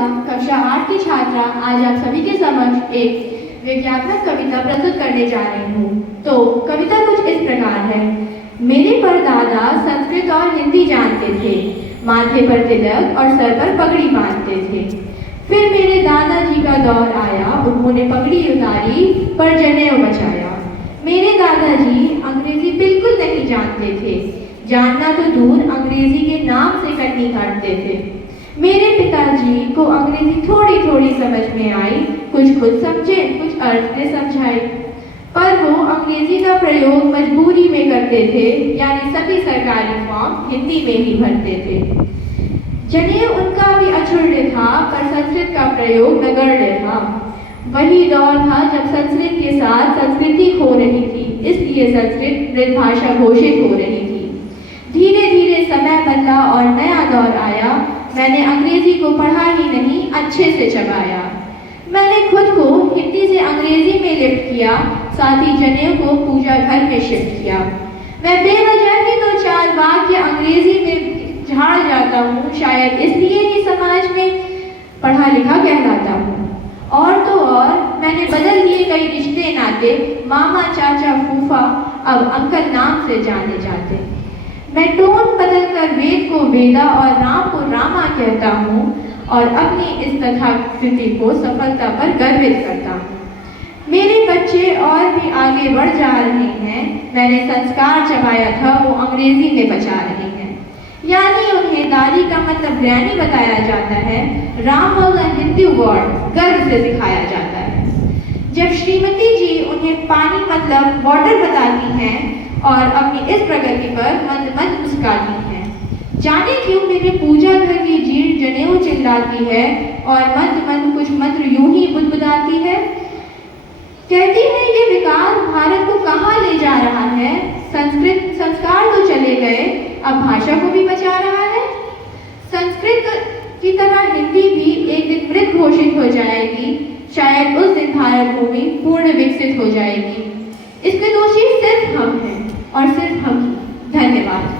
प्रतिभा कक्षा 8 की छात्रा आज आप सभी के समक्ष एक विज्ञापन कविता प्रस्तुत करने जा रही हूँ। तो कविता कुछ इस प्रकार है। मेरे परदादा संस्कृत और हिंदी जानते थे, माथे पर तिलक और सर पर पगड़ी बांधते थे। फिर मेरे दादाजी का दौर आया, उन्होंने पगड़ी उतारी पर जनेऊ बचाया। मेरे दादाजी अंग्रेजी बिल्कुल नहीं जानते थे, जानना तो दूर अंग्रेजी के नाम से कन्नी काटते थे। मेरे पिताजी को अंग्रेजी थोड़ी थोड़ी समझ में आई, कुछ खुद समझे कुछ अर्थ ने समझाई, पर वो अंग्रेजी का प्रयोग मजबूरी में करते थे, यानी सभी सरकारी फॉर्म हिंदी में ही भरते थे। जनेऊ उनका भी अछूल्य था, पर संस्कृत का प्रयोग नगण्य था। वही दौर था जब संस्कृत के साथ संस्कृति खो रही थी, इसलिए संस्कृत मृतभाषा घोषित हो रही थी। धीरे धीरे समय बदला और नया दौर आया। मैंने अंग्रेजी को पढ़ा ही नहीं, अच्छे से चबाया। मैंने खुद को हिंदी से अंग्रेजी में लिफ्ट किया, साथ ही जनेऊ को पूजा घर में शिफ्ट किया। मैं बेवजह ही तो 4 वाक्य अंग्रेजी में झाड़ जाता हूँ, शायद इसलिए ही समाज में पढ़ा लिखा कहलाता हूँ। और तो और मैंने बदल लिए कई रिश्ते नाते, मामा चाचा फूफा अब अंकल नाम से जाने जाते। मैं टोन बदलकर वेद को वेदा और राम को रामा कहता हूँ और अपनी इस तथाकृति को सफलता पर गर्वित करता हूँ। मेरे बच्चे और भी आगे बढ़ जा रहे हैं, मैंने संस्कार चबाया था वो अंग्रेजी में बचा रहे हैं। यानी उन्हें दादी का मतलब ग्रैनी बताया जाता है, Ram was a Hindi word गर्व से सिखाया जाता है। जब श्रीमती जी उन्हें पानी मतलब वाटर बताती हैं और अपनी इस प्रगति पर मंद मंद मुस्काती हैं। जाने क्यों मेरे पूजा घर की जीर्ण जनेऊ चिल्लाती है और मंद मंद कुछ मंत्र यूं ही बुदबुदाती है। कहती है ये विकास भारत को कहाँ ले जा रहा है, संस्कृत संस्कार तो चले गए, अब भाषा को भी बचा रहा है। संस्कृत की तरह हिंदी भी एक दिन मृत घोषित हो जाएगी, शायद उस दिन भारत भूमि पूर्ण विकसित हो जाएगी। इसके दोषी सिर्फ हम हैं और सिर्फ हम ही। धन्यवाद।